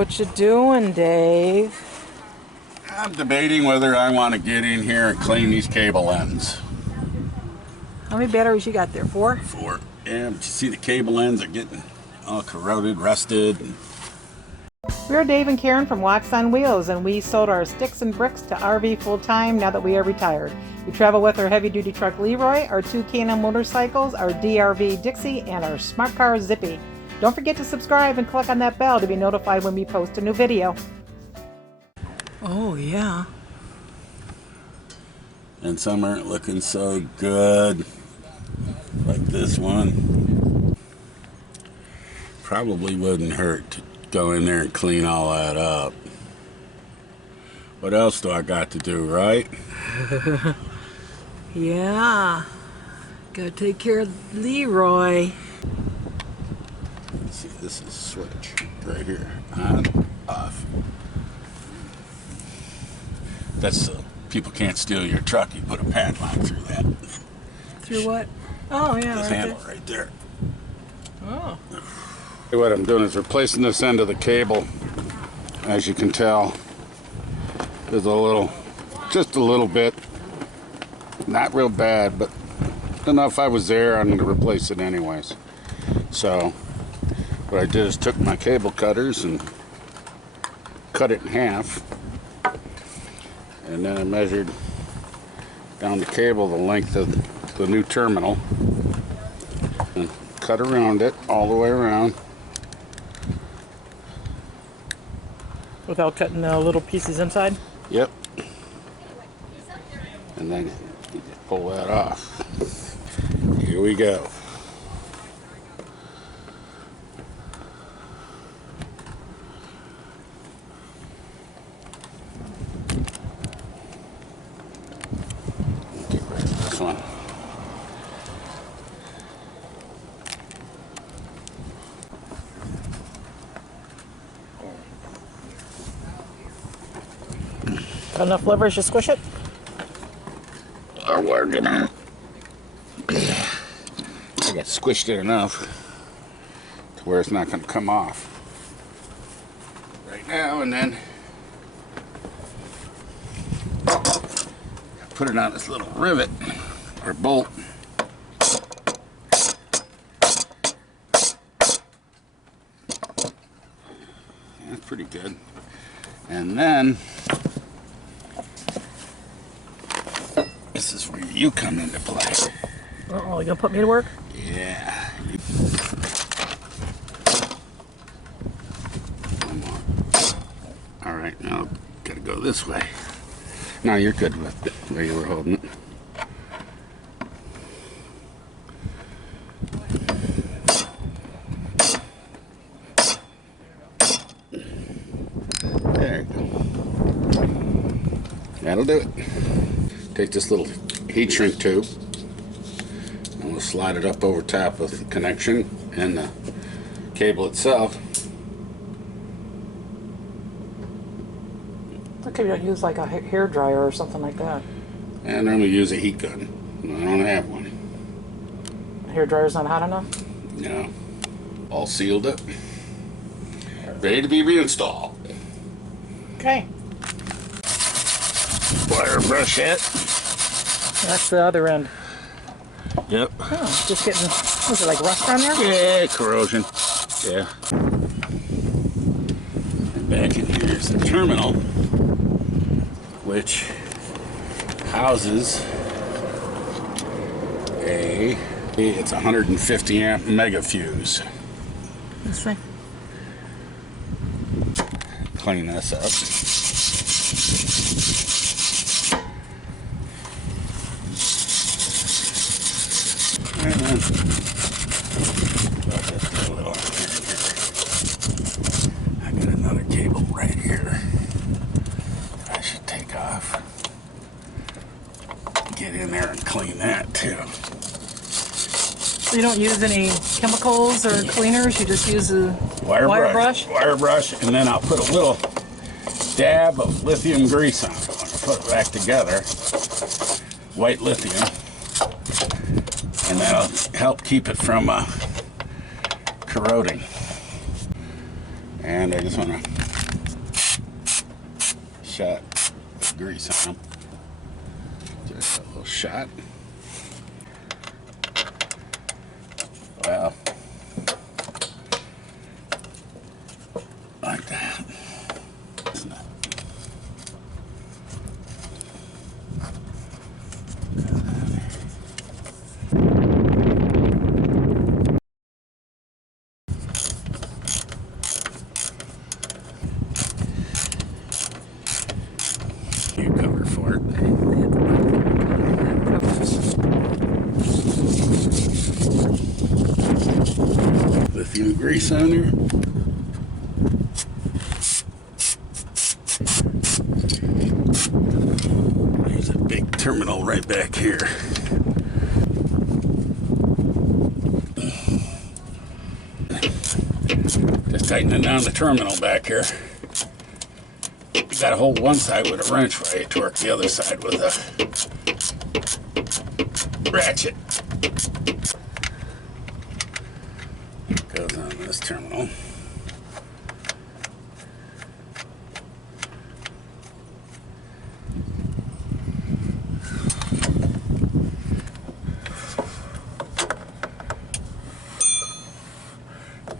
What you doing, Dave? I'm debating whether I want to get in here and clean these cable ends. How many batteries you got there? 4? 4. Yeah, but you see the cable ends are getting all corroded, rusted. We're Dave and Karen from Wax on Wheels, and we sold our sticks and bricks to RV full-time now that we are retired. We travel with our heavy-duty truck Leroy, our 2 K&M motorcycles, our DRV Dixie, and our smart car Zippy. Don't forget to subscribe and click on that bell to be notified when we post a new video. Oh, yeah. And some aren't looking so good, like this one. Probably wouldn't hurt to go in there and clean all that up. What else do I got to do, right? Yeah. Gotta take care of Leroy. Let's see, this is switch right here. On, off. That's so people can't steal your truck. You put a padlock through that. Through what? Oh, yeah. This right handle there. right there. Oh. What I'm doing is replacing this end of the cable. As you can tell, there's just a little bit. Not real bad, but enough I was there, I'm going to replace it anyways. So what I did is took my cable cutters and cut it in half. And then I measured down the cable the length of the new terminal. And cut around it all the way around. Without cutting the little pieces inside? Yep. And then you just pull that off. Here we go. Get rid of this one. Got enough leverage to squish it? We're working on it. I got squished it enough to where it's not going to come off right now, and then put it on this little rivet or bolt. That's pretty good. And then this is where you come into play. Uh-oh, you gonna put me to work? Yeah. All right, now gotta go this way. Now you're good with it, where you were holding it. There you go. That'll do it. Take this little heat shrink tube and we'll slide it up over top of the connection and the cable itself. Okay, you don't use like a hair dryer or something like that. And I'm gonna use a heat gun. I don't have one. Hair dryer's not hot enough? No. All sealed up. Ready to be reinstalled. Okay. Wire brush it. That's the other end. Yep. Oh, just getting, was it like rust on there? Yeah, corrosion. Yeah. And back in here is the terminal, which houses it's 150 amp mega fuse. This way. Clean this up. And then just a little here. I got another cable right here. I should take off. Get in there and clean that too. So you don't use any chemicals or cleaners, you just use a wire brush? Wire brush, and then I'll put a little dab of lithium grease on it. When I put it back together, white lithium, and that'll help keep it from corroding. And I just want to shot the grease on them. Just a little shot. Well, like that. You cover for it. Lithium grease on there. There's a big terminal right back here. Just tightening down the terminal back here. You gotta hold one side with a wrench while you torque the other side with a ratchet. Goes on this terminal.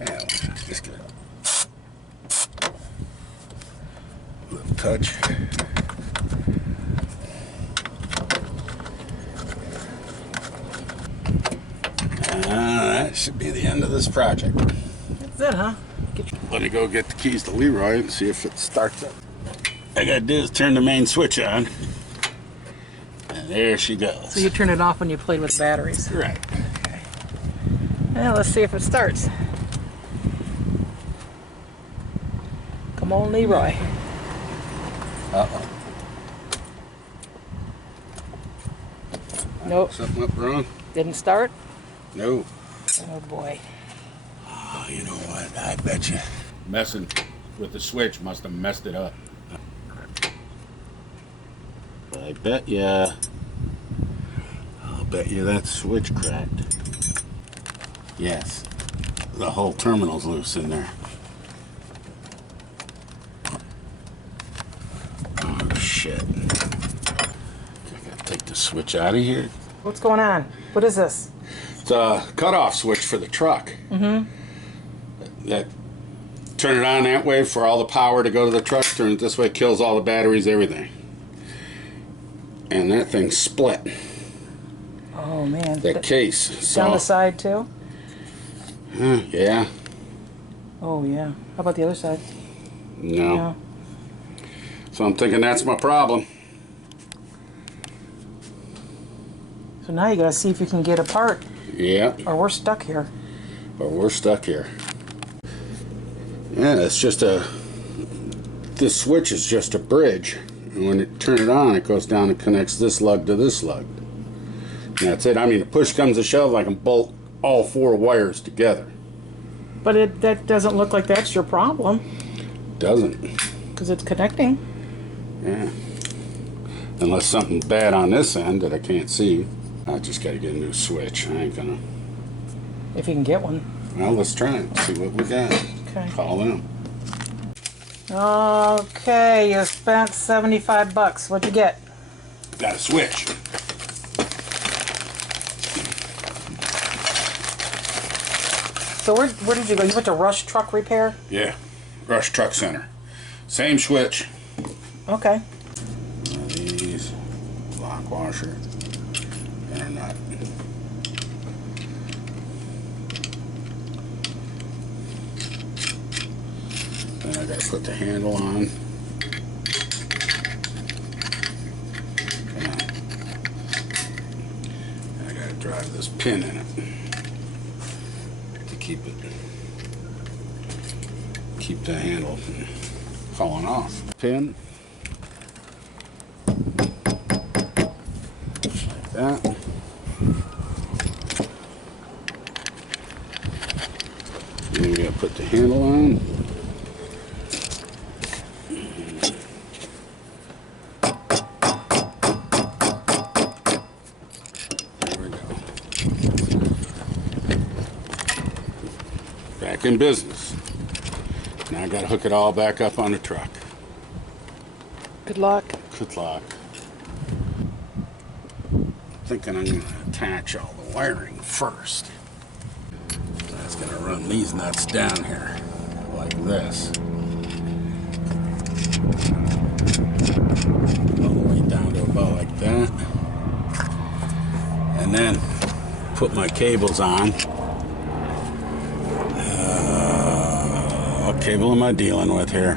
Yeah, just get a little touch. That should be the end of this project. That's it, huh? Let me go get the keys to Leroy and see if it starts up. All I gotta do is turn the main switch on. And there she goes. So you turn it off when you played with batteries. Right. Okay. Well, let's see if it starts. Come on, Leroy. Uh-oh. Nope. Something up wrong? Didn't start? No. Oh boy. Oh, you know what? I bet you. Messing with the switch must have messed it up. I bet you. I'll bet you that switch cracked. Yes. The whole terminal's loose in there. Oh, shit. I gotta take the switch out of here. What's going on? What is this? It's a cutoff switch for the truck. Mm-hmm. That turn it on that way for all the power to go to the truck. Turn it this way, kills all the batteries, everything. And that thing split. Oh man. That case. So, down the side too? yeah. Oh yeah. How about the other side? No. No. So I'm thinking that's my problem. So now you gotta see if you can get apart. Yeah. Or we're stuck here. Or we're stuck here. Yeah, it's just a... This switch is just a bridge. And when you turn it on, it goes down and connects this lug to this lug. And that's it. I mean, if push comes to shove, I can bolt all four wires together. But that doesn't look like that's your problem. Doesn't. Because it's connecting. Yeah. Unless something's bad on this end that I can't see. I just gotta get a new switch. I ain't gonna... If you can get one. Well, let's try it. See what we got. Okay. Call them. Okay, you spent 75 bucks. What'd you get? Got a switch. So where did you go? You went to Rush Truck Repair? Yeah. Rush Truck Center. Same switch. Okay. These. Lock washer. And a nut. Then I gotta put the handle on. And I gotta drive this pin in it to keep the handle from falling off. Pin. Like that. Then we gotta put the handle on. Back in business. Now I gotta hook it all back up on the truck. Good luck. Good luck. Thinking I'm gonna attach all the wiring first. I was gonna run these nuts down here like this. All the way down to about like that. And then put my cables on. What cable am I dealing with here?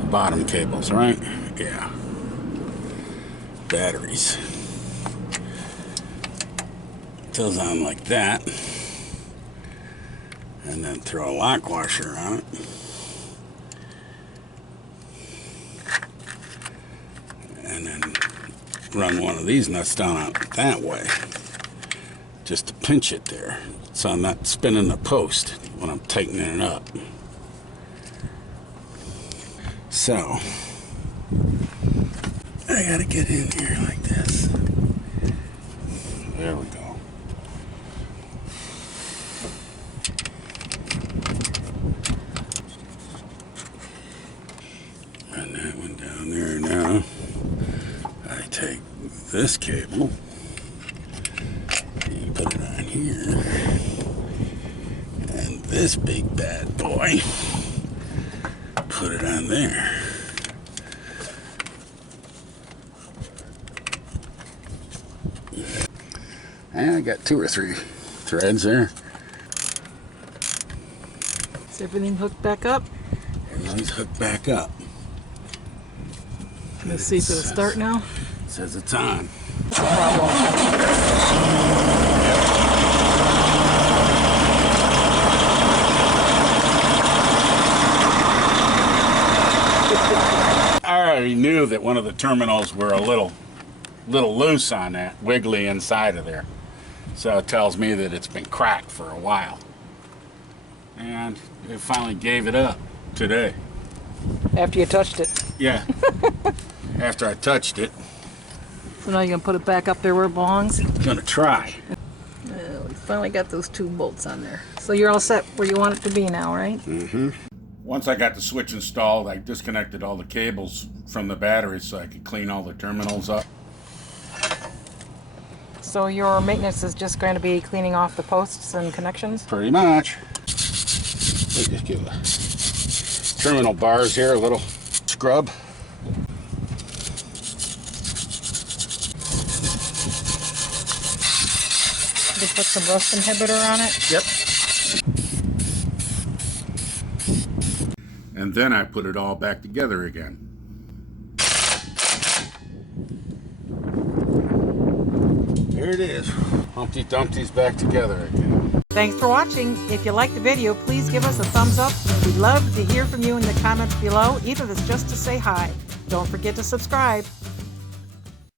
The bottom cables, right? Yeah. Batteries. Those on like that. And then throw a lock washer on it. And then run one of these nuts down out that way. Just to pinch it there. So I'm not spinning the post when I'm tightening it up. So, I gotta get in here like this. There we go. Run that one down there now. I take this cable and put it on here. And this big bad boy, put it on there. And I got 2 or 3 threads there. Is everything hooked back up? Everything's hooked back up. Let's see if it'll start now. It says it's on. I already knew that one of the terminals were a little loose on that, wiggly inside of there. So it tells me that it's been cracked for a while. And it finally gave it up today. After you touched it. Yeah. After I touched it. So now you're going to put it back up there where it belongs? I'm gonna try. We finally got those 2 bolts on there. So you're all set where you want it to be now, right? Mm-hmm. Once I got the switch installed, I disconnected all the cables from the batteries so I could clean all the terminals up. So your maintenance is just going to be cleaning off the posts and connections? Pretty much. Let's just give the terminal bars here a little scrub. Just put some rust inhibitor on it? Yep. And then I put it all back together again. There it is. Humpty Dumpty's back together again. Thanks for watching. If you liked the video, please give us a thumbs up. We'd love to hear from you in the comments below, even if it's just to say hi. Don't forget to subscribe.